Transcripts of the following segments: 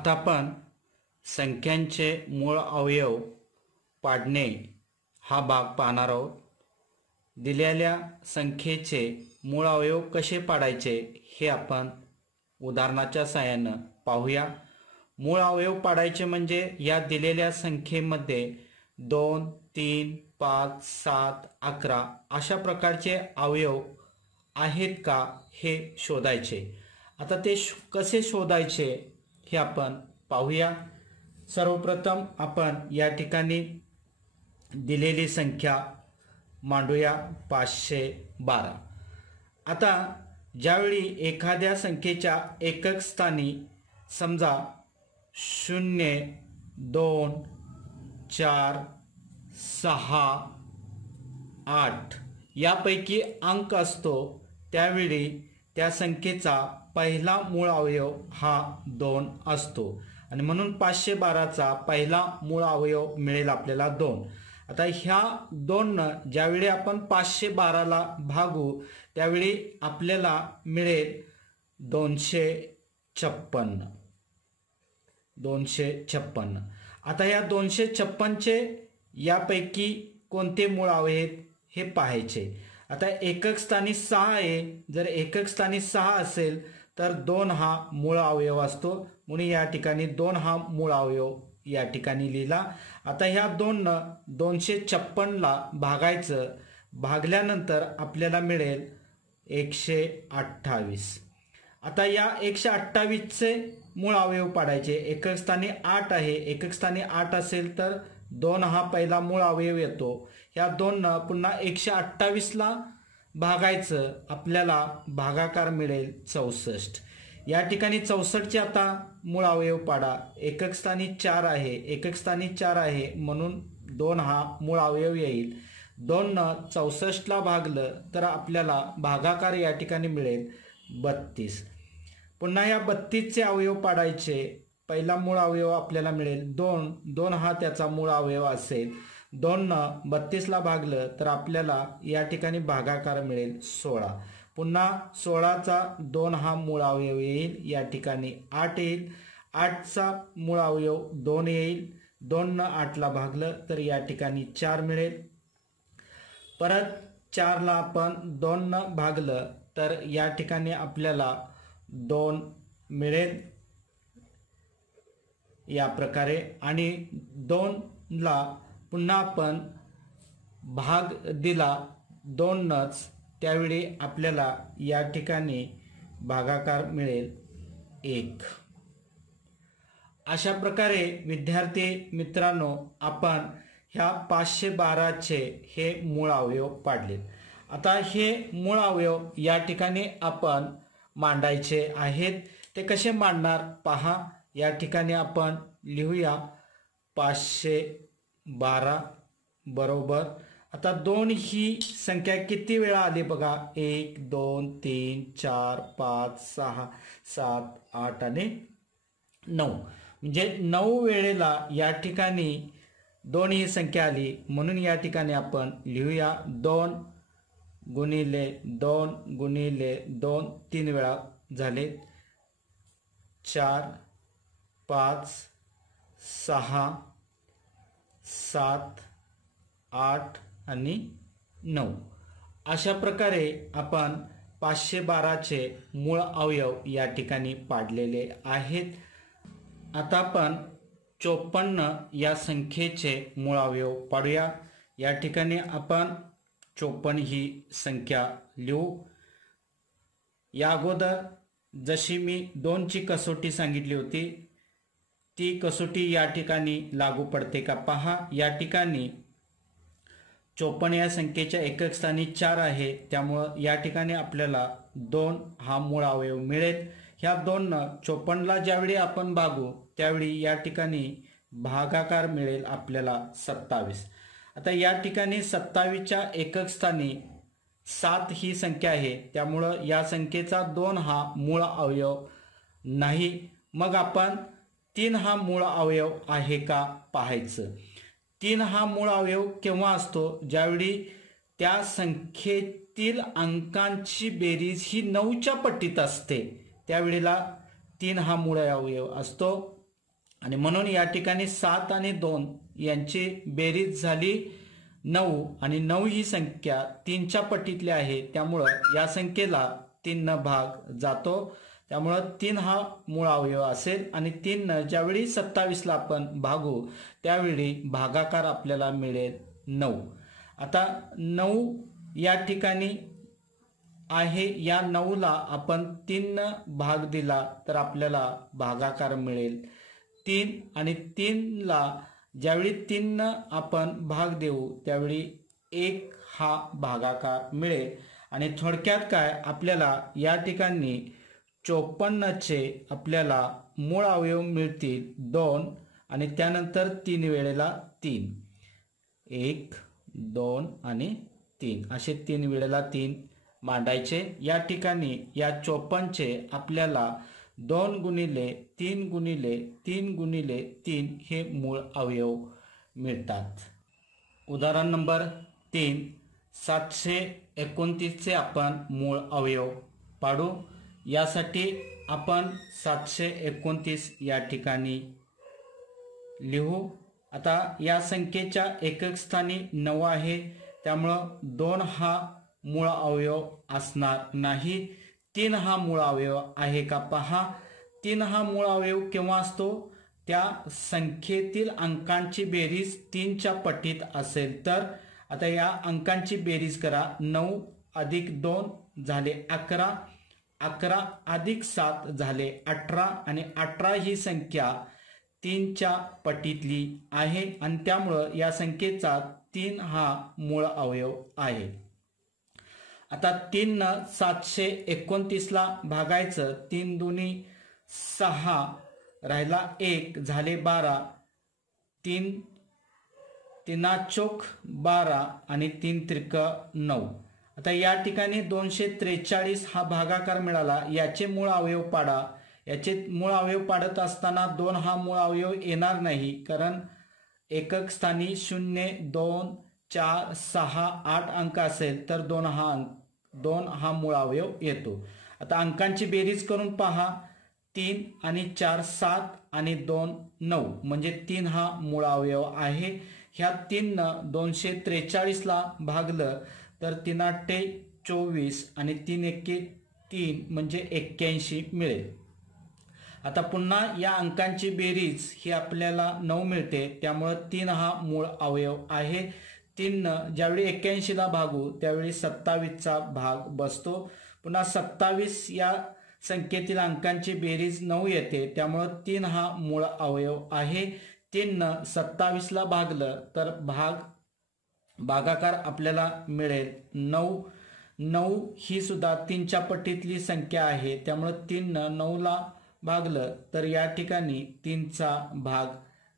आता आपण संख्यांचे मूळ अवयव पाडणे हा भाग पाहणार आहोत. दिलेल्या संख्येचे मूळ अवयव कसे पाडायचे हे आपण उदाहरणाच्या सहाय्याने पाहूया. मूळ अवयव पाडायचे म्हणजे या दिलेल्या संख्येमध्ये 2, 3, 5, 7, 11 अशा प्रकारचे अवयव आहेत का हे शोधायचे. आता ते कसे शोधायचे हे आपण पाहूया. सर्वप्रथम आपण या ठिकाणी दिलेली संख्या मांडूया 512. आता ज्यावेळी एखाद्या संख्येच्या एकक स्थानी समजा 0, 2, 4, 6, 8 यापैकी अंक असतो त्यावेळी त्या संख्येचा पहिला मूळ अवयव हा 2 असतो आणि म्हणून 512चा पहिला मूळ अवयव मिळेल आपल्याला 2. आता ह्या 2 ज्यावेळी आपण 512ला भागू त्यावेळी आपल्याला मिळेल 256. 256. आता या 256चे यापैकी कोणते मूळ आहेत हे पाहायचे. आता एकक स्थानी 6 आहे. जर एकक स्थानी 6 असेल तर 2 हा मूळ अवयव असतो म्हणून या ठिकाणी 2 हा मूळ अवयव या ठिकाणी लिहिला. आता ह्या 256ला भागायचं. भागल्यानंतर आपल्याला मिळेल 128. आता या 128चे मूळ अवयव पाडायचे. एकक स्थानी 8 आहे. एकक स्थानी 8 असेल तर 2 हा पहिला मूळ अवयव येतो. ह्या 2 पुन्हा 128ला भागायचं. आपल्याला भागाकार मिळेल 64. या ठिकाणी 64चे आता मूळ अवयव पाडा. एकक स्थानी 4 आहे. एकक स्थानी 4 आहे म्हणून 2 हा मूळ अवयव येईल. 2 64ला भागलं तर आपल्याला भागाकार या ठिकाणी मिळेल 32. पुन्हा या 32चे अवयव पाडायचे. पहिला मूळ अवयव आपल्याला मिळेल 2. 2 हा त्याचा मूळ अवयव असेल. 2 32ला भागलं तर आपल्याला या ठिकाणी भागाकार मिळेल 16. पुन्हा 16चा 2 हा मूळ अवयव येईल. या ठिकाणी 8 येईल. 8चा मूळ अवयव 2 येईल. 2 8ला भागलं तर या ठिकाणी 4 मिळेल. परत 4ला आपण 2 भागलं तर या ठिकाणी आपल्याला 2 मिळेल या प्रकारे. आणि 2ला पुन्हा आपण भाग दिला 2नच त्यावेळी आपल्याला या ठिकाणी भागाकार मिळेल 1. अशा प्रकारे विद्यार्थी मित्रांनो आपण ह्या 512चे हे मूळ अवयव पाडले. आता हे मूळ अवयव या ठिकाणी आपण मांडायचे आहेत. ते कसे मांडणार पहा. या ठिकाणी आपण लिहूया 512 बरोबर. आता 2 ही संख्या किती वेळा आली बघा. 1, 2, 3, 4, 5, 6, 7, 8 आणि 9. म्हणजे 9 वेळेला या ठिकाणी 2 ही संख्या आली म्हणून या ठिकाणी आपण लिहूया 2 गुणिले 2 गुणिले 2 3 वेळा झाले. 4, 5, 6, 7, 8 आणि 9. अशा प्रकारे आपण 512चे मूळ अवयव या ठिकाणी पाडलेले आहेत. आता आपण 54 या संख्येचे मूळ अवयव पाडूया. या ठिकाणी आपण 54 ही संख्या लिहू. या अगोदर जशी मी 2ची कसोटी सांगितली होती ती कसोटी या ठिकाणी लागू पडते का पहा. या ठिकाणी 54 या संख्येच्या एकक स्थानी 4 आहे त्यामुळं या ठिकाणी आपल्याला 2 हा मूळ अवयव मिळेल. ह्या 2 54ला ज्यावेळी आपण भागू त्यावेळी या ठिकाणी भागाकार मिळेल आपल्याला 27. आता या ठिकाणी 27च्या एकक स्थानी 7 ही संख्या आहे त्यामुळं या संख्येचा 2 हा मूळ अवयव नाही. मग आपण 3 हा मूळ अवयव आहे का पाहायचं. 3 हा मूळ अवयव केव्हा असतो ज्यावेळी त्या संख्येतील अंकांची बेरीज ही 9च्या पटीत असते त्यावेळेला 3 हा मूळ अवयव असतो. आणि म्हणून या ठिकाणी 7 आणि 2 यांची बेरीज झाली 9 आणि 9 ही संख्या 3च्या पटीतली आहे, त्यामुळं या संख्येला 3 न भाग जातो, त्यामुळं 3 हा मूळ अवयव असेल आणि 3 न ज्यावेळी 27ला आपण भागू त्यावेळी भागाकार आपल्याला मिळेल 9. आता 9 या ठिकाणी आहे, या 9ला आपण 3 न भाग दिला तर आपल्याला भागाकार मिळेल 3 आणि 3ला ज्यावेळी 3 न आपण भाग देऊ त्यावेळी 1 हा भागाकार मिळेल. आणि थोडक्यात काय आपल्याला या ठिकाणी 54चे आपल्याला मूळ अवयव मिळतील 2 आणि त्यानंतर 3 वेळेला 3, 1 2 आणि 3 असे 3 वेळेला 3 मांडायचे. या ठिकाणी या 54चे आपल्याला 2 गुणिले 3 गुणिले 3 गुणिले 3 हे मूळ अवयव मिळतात. उदाहरण नंबर 3, 729चे आपण मूळ अवयव पाडू. यासाठी आपण 729 या ठिकाणी लिहू. आता या संख्येच्या एकक स्थानी 9 आहे, त्यामुळं 2 हा मूळ अवयव असणार नाही. 3 हा मूळ अवयव आहे का पहा. 3 हा मूळ अवयव केव्हा असतो, त्या संख्येतील अंकांची बेरीज 3च्या पटीत असेल तर. आता या अंकांची बेरीज करा. 9 अधिक 2 झाले 11, 11 अधिक 7 झाले 18 आणि 18 ही संख्या 3च्या पटीतली आहे आणि त्यामुळं या संख्येचा 3 हा मूळ अवयव आहे. आता 3 न 729ला भागायचं. 3 दुनी 6 राहिला 1 झाले 12, 3 तिना चोक 12 आणि 3 त्रिक 9. आता या ठिकाणी 243 हा भागाकार मिळाला. याचे मूळ अवयव पाडा. याचे मूळ अवयव पाडत असताना 2 हा मूळ अवयव येणार नाही, कारण एकक स्थानी 0 2 4 6 8 अंक असेल तर 2 हा मूळ अवयव येतो. आता अंकांची बेरीज करून पहा. 3 आणि 4 7 आणि 2 9 म्हणजे 3 हा मूळ अवयव आहे. ह्या 3 न 243ला भागलं तर 3 8 24 आणि 3 1 3 म्हणजे 81 मिळेल. आता पुन्हा या अंकांची बेरीज ही आपल्याला 9 मिळते, त्यामुळे 3 हा मूळ अवयव आहे. 3 न ज्यावेळी 81ला भागू त्यावेळी 27चा भाग बसतो. पुन्हा 27 या संख्येतील अंकांची बेरीज 9 येते, त्यामुळे 3 हा मूळ अवयव आहे. 3 न 27ला भागलं तर भागाकार आपल्याला मिळेल 9. 9 ही सुद्धा 3च्या पटीतली संख्या आहे, त्यामुळे 3 न 9ला भागलं तर या ठिकाणी 3चा भाग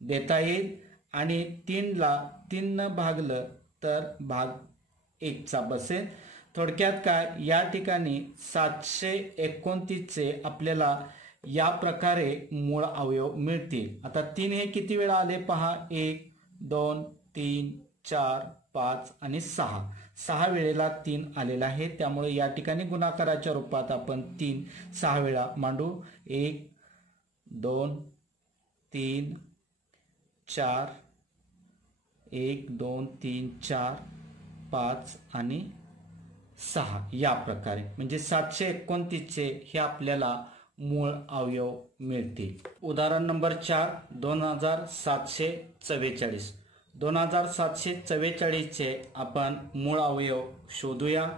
देता येईल आणि 3ला 3 न भागलं तर भाग 1चा बसेल. थोडक्यात काय या ठिकाणी 729चे आपल्याला या प्रकारे मूळ अवयव मिळतील. आता 3 हे किती वेळा आले पहा. 1 2 3 4 5 आणि 6 वेळेला 3 आलेला आहे, त्यामुळे या ठिकाणी गुणाकाराच्या रूपात आपण 3 6 वेळा मांडू. 1 2 3 4 1 2 3 4 5 आणि 6 या प्रकारे म्हणजे 729चे हे आपल्याला मूळ अवयव मिळतील. उदाहरण नंबर 4, 2744. 2744चे आपण मूळ अवयव शोधूया.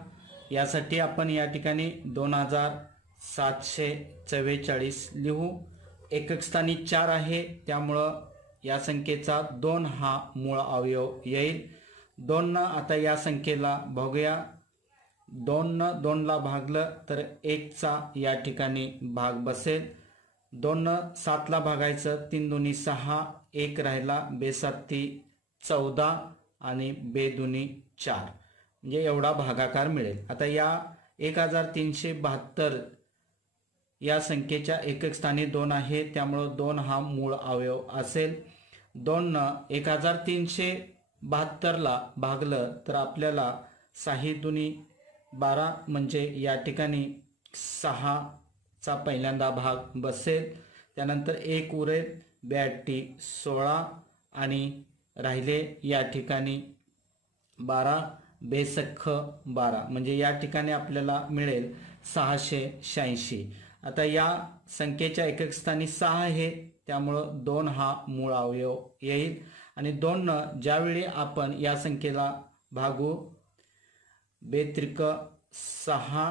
यासाठी आपण या ठिकाणी 2744 लिहू. एकक स्थानी 4 आहे, त्यामुळं या संख्येचा 2 हा मूळ अवयव येईल. 2 न आता या संख्येला भागूया. 2 न 2ला भागलं तर 1चा या ठिकाणी भाग बसेल. 2 न 7ला भागायचं. 3 दुनी 6, 1 राहिला, 2 14 आणि 2 4 म्हणजे एवढा भागाकार मिळेल. आता या 1372 या संख्येच्या एकक स्थानी 2 आहे, त्यामुळं 2 हा मूळ अवयव असेल. 2 न 1372ला भागलं तर आपल्याला 6 दुनी 12 म्हणजे या ठिकाणी 6चा पहिल्यांदा भाग बसेल. त्यानंतर 1 उरेल, 82 16 आणि राहिले या ठिकाणी 12 बेसख्ख 12 म्हणजे या ठिकाणी आपल्याला मिळेल 686. आता या संख्येच्या एकक स्थानी 6 आहे त्यामुळं 2 हा मूळ अवयव येईल आणि 2 न ज्यावेळी आपण या संख्येला भागू 2 त्रिक 6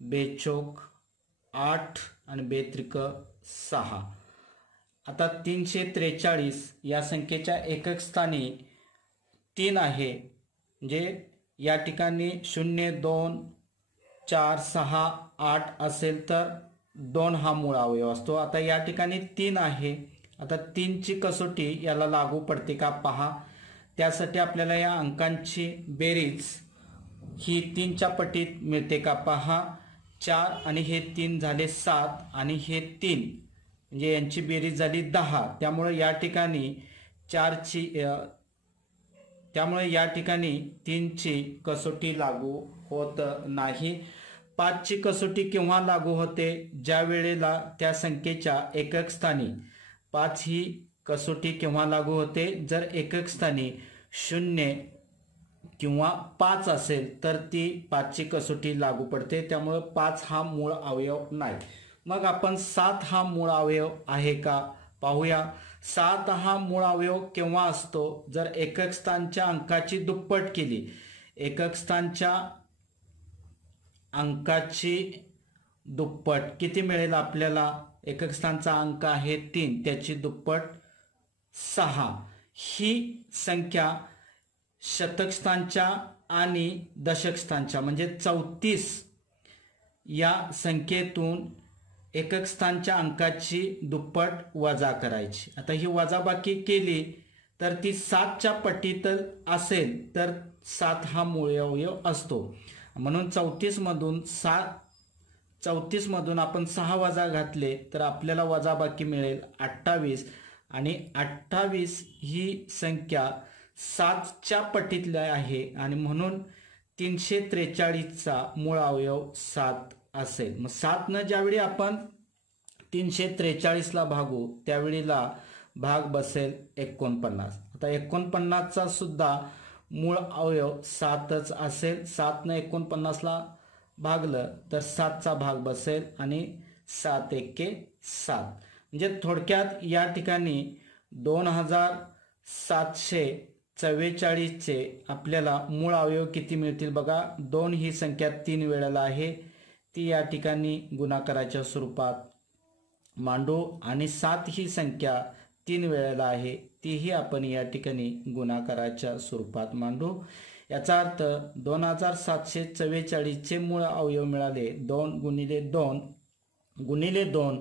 बेचोक 8 आणि 2 त्रिक 6. आता 343 या संख्येच्या एकक स्थानी 3 आहे म्हणजे या ठिकाणी 0 2 4 6 8 असेल तर 2 हा मूळ अवयव असतो. आता या ठिकाणी 3 आहे. आता 3 ची कसोटी याला लागू पडते का पहा. त्यासाठी आपल्याला या अंकांची बेरीज ही 3 च्या पटीत मिळते का पहा. 4 आणि हे 3 झाले 7 आणि हे 3 म्हणजे यांची बेरीज झाली 10. त्यामुळे या ठिकाणी 3 ची कसोटी लागू होत नाही. 5 ची कसोटी केव्हा लागू होते ज्या वेळेला त्या संख्येच्या एकक स्थानी 5 ही कसोटी केव्हा लागू होते जर एकक स्थानी 0 किंवा 5 असेल तर ती 5 ची कसोटी लागू पडते. त्यामुळे 5 हा मूळ अवयव नाही. मग आपण 7 हा मूळ अवयव आहे का पाहूया. 7 हा मूळ अवयव केव्हा असतो जर एकक स्थानच्या अंकाची दुप्पट केली. एकक स्थानच्या अंकाची दुप्पट किती मिळेल आपल्याला. एकक स्थानचा अंक आहे 3 त्याची दुप्पट 6. ही संख्या शतक स्थानच्या आणि दशक स्थानच्या म्हणजे 34 या संख्येतून एकक स्थानच्या अंकाची दुप्पट वजा करायची. आता ही वजाबाकी केली तर ती 7 च्या पटीत असेल तर 7 हा मूळ अवयव असतो. म्हणून 34 मधून आपण 6 वजा घातले तर आपल्याला वजाबाकी मिळेल 28 आणि 28 ही संख्या 7 च्या पटीतली आहे आणि म्हणून 343चा मूळ अवयव 7 असेल. मग 7 न ज्यावेळी आपण 343ला भागू त्यावेळीला भाग बसेल 49. आता 49चा सुद्धा मूळ अवयव 7च असेल. 7 न 49ला भागलं तर 7चा भाग बसेल आणि 7 एके 7 म्हणजे थोडक्यात या ठिकाणी 2744चे आपल्याला मूळ अवयव किती मिळतील बघा. 2 ही संख्या 3 वेळेला आहे ती या ठिकाणी गुणाकाराच्या स्वरूपात मांडू आणि 7 ही संख्या 3 वेळेला आहे तीही आपण या ठिकाणी गुणाकाराच्या स्वरूपात मांडू. याचा अर्थ 2744चे मूळ अवयव मिळाले 2 गुणिले 2 गुणिले 2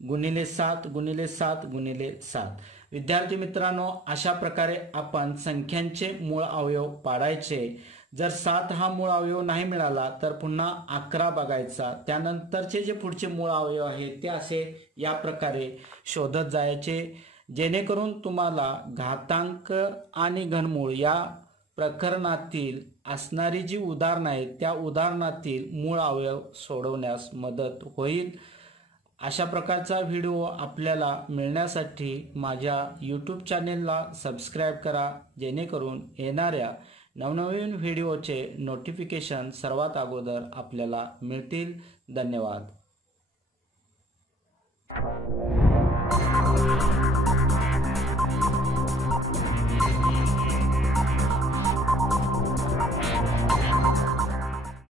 गुणिले 7 गुणिले 7 गुणिले 7. विद्यार्थी मित्रांनो अशा प्रकारे आपण संख्यांचे मूळ अवयव पाडायचे. जर 7 हा मूळ अवयव नाही मिळाला तर पुन्हा 11 बघायचा. त्यानंतरचे जे पुढचे मूळ अवयव आहेत ते असे या प्रकारे शोधत जायचे जेणेकरून तुम्हाला घातांक आणि घनमूळ या प्रकरणातील असणारी जी उदाहरणं आहेत त्या उदाहरणातील मूळ अवयव सोडवण्यास मदत होईल. अशा प्रकारचा व्हिडिओ आपल्याला मिळण्यासाठी माझ्या यूट्यूब चॅनेलला सबस्क्राईब करा जेणेकरून येणाऱ्या नवनवीन व्हिडिओचे नोटिफिकेशन सर्वात अगोदर आपल्याला मिळतील. धन्यवाद.